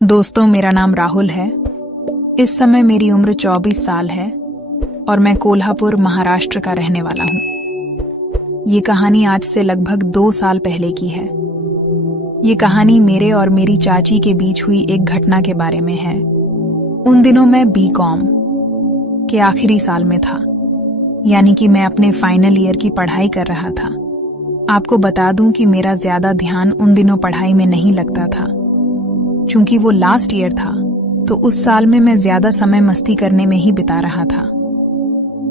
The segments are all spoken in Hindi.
दोस्तों, मेरा नाम राहुल है। इस समय मेरी उम्र 24 साल है और मैं कोल्हापुर, महाराष्ट्र का रहने वाला हूँ। ये कहानी आज से लगभग 2 साल पहले की है। ये कहानी मेरे और मेरी चाची के बीच हुई एक घटना के बारे में है। उन दिनों मैं बीकॉम के आखिरी साल में था, यानी कि मैं अपने फाइनल ईयर की पढ़ाई कर रहा था। आपको बता दूं कि मेरा ज्यादा ध्यान उन दिनों पढ़ाई में नहीं लगता था। चूंकि वो लास्ट ईयर था, तो उस साल में मैं ज्यादा समय मस्ती करने में ही बिता रहा था।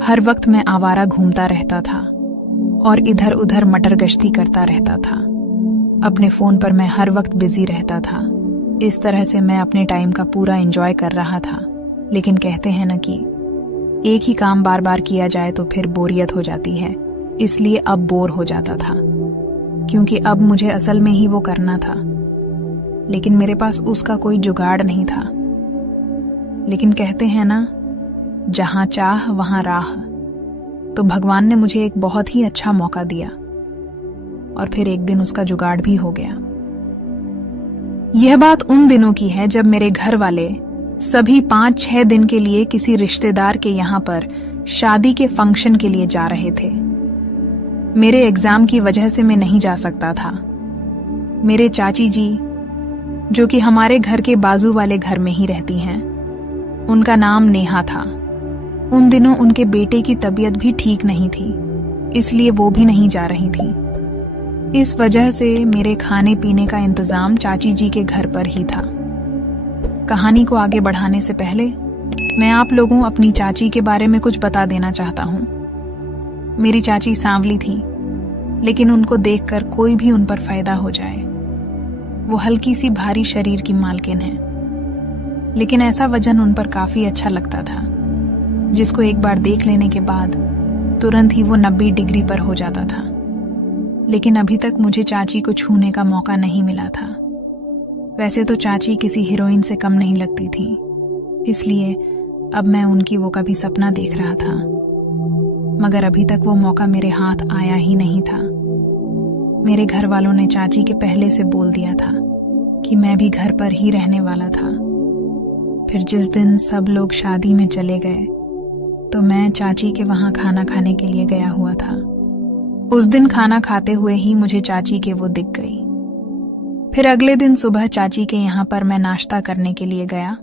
हर वक्त मैं आवारा घूमता रहता था और इधर उधर मटर गश्ती करता रहता था। अपने फोन पर मैं हर वक्त बिजी रहता था। इस तरह से मैं अपने टाइम का पूरा एंजॉय कर रहा था। लेकिन कहते हैं न कि एक ही काम बार बार किया जाए तो फिर बोरियत हो जाती है। इसलिए अब बोर हो जाता था, क्योंकि अब मुझे असल में ही वो करना था। लेकिन मेरे पास उसका कोई जुगाड़ नहीं था। लेकिन कहते हैं ना, जहां चाह वहां राह। तो भगवान ने मुझे एक बहुत ही अच्छा मौका दिया और फिर एक दिन उसका जुगाड़ भी हो गया। यह बात उन दिनों की है जब मेरे घर वाले सभी 5-6 दिन के लिए किसी रिश्तेदार के यहां पर शादी के फंक्शन के लिए जा रहे थे। मेरे एग्जाम की वजह से मैं नहीं जा सकता था। मेरे चाची जी, जो कि हमारे घर के बाजू वाले घर में ही रहती हैं, उनका नाम नेहा था। उन दिनों उनके बेटे की तबीयत भी ठीक नहीं थी, इसलिए वो भी नहीं जा रही थी। इस वजह से मेरे खाने पीने का इंतजाम चाची जी के घर पर ही था। कहानी को आगे बढ़ाने से पहले मैं आप लोगों अपनी चाची के बारे में कुछ बता देना चाहता हूँ। मेरी चाची सांवली थी, लेकिन उनको देखकर कोई भी उन पर फायदा हो जाए। वो हल्की सी भारी शरीर की मालकिन है, लेकिन ऐसा वजन उन पर काफी अच्छा लगता था, जिसको एक बार देख लेने के बाद तुरंत ही वो 90 डिग्री पर हो जाता था। लेकिन अभी तक मुझे चाची को छूने का मौका नहीं मिला था। वैसे तो चाची किसी हीरोइन से कम नहीं लगती थी, इसलिए अब मैं उनकी वो का भी सपना देख रहा था। मगर अभी तक वो मौका मेरे हाथ आया ही नहीं था। मेरे घर वालों ने चाची के पहले से बोल दिया था कि मैं भी घर पर ही रहने वाला था। फिर जिस दिन सब लोग शादी में चले गए, तो मैं चाची के वहां खाना खाने के लिए गया हुआ था। उस दिन खाना खाते हुए ही मुझे चाची के वो दिख गई। फिर अगले दिन सुबह चाची के यहाँ पर मैं नाश्ता करने के लिए गया,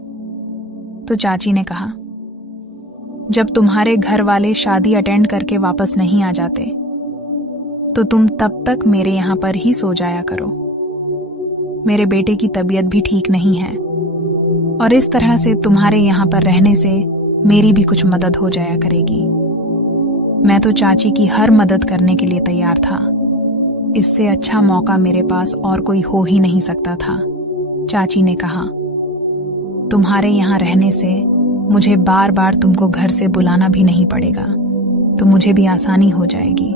तो चाची ने कहा, जब तुम्हारे घर वाले शादी अटेंड करके वापस नहीं आ जाते, तो तुम तब तक मेरे यहाँ पर ही सो जाया करो। मेरे बेटे की तबीयत भी ठीक नहीं है और इस तरह से तुम्हारे यहाँ पर रहने से मेरी भी कुछ मदद हो जाया करेगी। मैं तो चाची की हर मदद करने के लिए तैयार था। इससे अच्छा मौका मेरे पास और कोई हो ही नहीं सकता था। चाची ने कहा, तुम्हारे यहाँ रहने से मुझे बार बार तुमको घर से बुलाना भी नहीं पड़ेगा, तो मुझे भी आसानी हो जाएगी।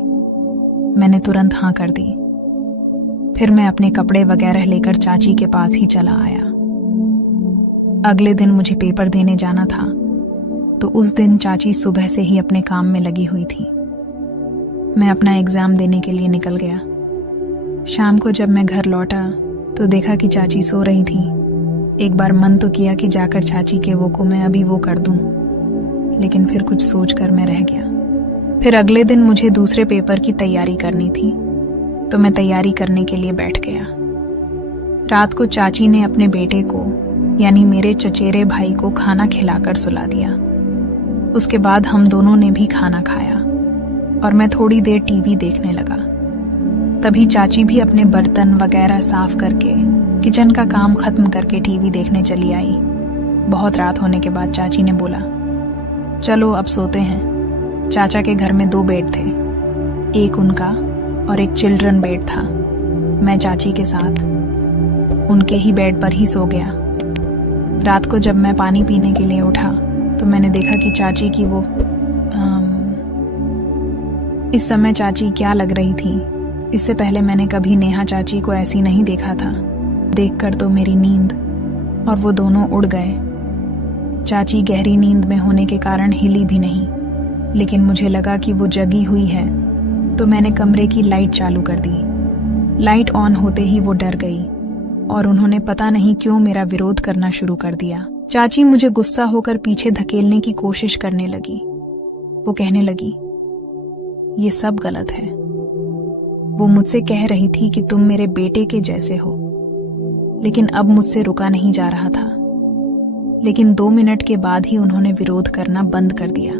मैंने तुरंत हाँ कर दी। फिर मैं अपने कपड़े वगैरह लेकर चाची के पास ही चला आया। अगले दिन मुझे पेपर देने जाना था, तो उस दिन चाची सुबह से ही अपने काम में लगी हुई थी। मैं अपना एग्जाम देने के लिए निकल गया। शाम को जब मैं घर लौटा, तो देखा कि चाची सो रही थी। एक बार मन तो किया कि जाकर चाची के वो को मैं अभी वो कर दूं, लेकिन फिर कुछ सोचकर मैं रह गया। फिर अगले दिन मुझे दूसरे पेपर की तैयारी करनी थी, तो मैं तैयारी करने के लिए बैठ गया। रात को चाची ने अपने बेटे को, यानी मेरे चचेरे भाई को, खाना खिलाकर सुला दिया। उसके बाद हम दोनों ने भी खाना खाया और मैं थोड़ी देर टीवी देखने लगा। तभी चाची भी अपने बर्तन वगैरह साफ करके किचन का काम खत्म करके टीवी देखने चली आई। बहुत रात होने के बाद चाची ने बोला, चलो अब सोते हैं। चाचा के घर में 2 बेड थे, एक उनका और एक चिल्ड्रन बेड था। मैं चाची के साथ उनके ही बेड पर ही सो गया। रात को जब मैं पानी पीने के लिए उठा, तो मैंने देखा कि चाची की वो इस समय चाची क्या लग रही थी, इससे पहले मैंने कभी नेहा चाची को ऐसी नहीं देखा था। देखकर तो मेरी नींद और वो दोनों उड़ गए। चाची गहरी नींद में होने के कारण हिली भी नहीं, लेकिन मुझे लगा कि वो जगी हुई है, तो मैंने कमरे की लाइट चालू कर दी। लाइट ऑन होते ही वो डर गई और उन्होंने पता नहीं क्यों मेरा विरोध करना शुरू कर दिया। चाची मुझे गुस्सा होकर पीछे धकेलने की कोशिश करने लगी। वो कहने लगी, ये सब गलत है। वो मुझसे कह रही थी कि तुम मेरे बेटे के जैसे हो, लेकिन अब मुझसे रुका नहीं जा रहा था। लेकिन 2 मिनट के बाद ही उन्होंने विरोध करना बंद कर दिया।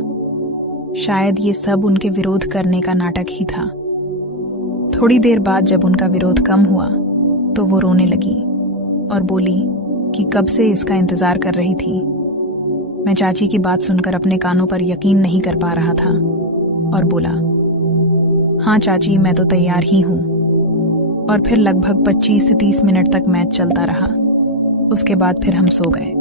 शायद ये सब उनके विरोध करने का नाटक ही था। थोड़ी देर बाद जब उनका विरोध कम हुआ तो वो रोने लगी और बोली कि कब से इसका इंतजार कर रही थी। मैं चाची की बात सुनकर अपने कानों पर यकीन नहीं कर पा रहा था और बोला, हाँ चाची, मैं तो तैयार ही हूं। और फिर लगभग 25 से 30 मिनट तक मैच चलता रहा। उसके बाद फिर हम सो गए।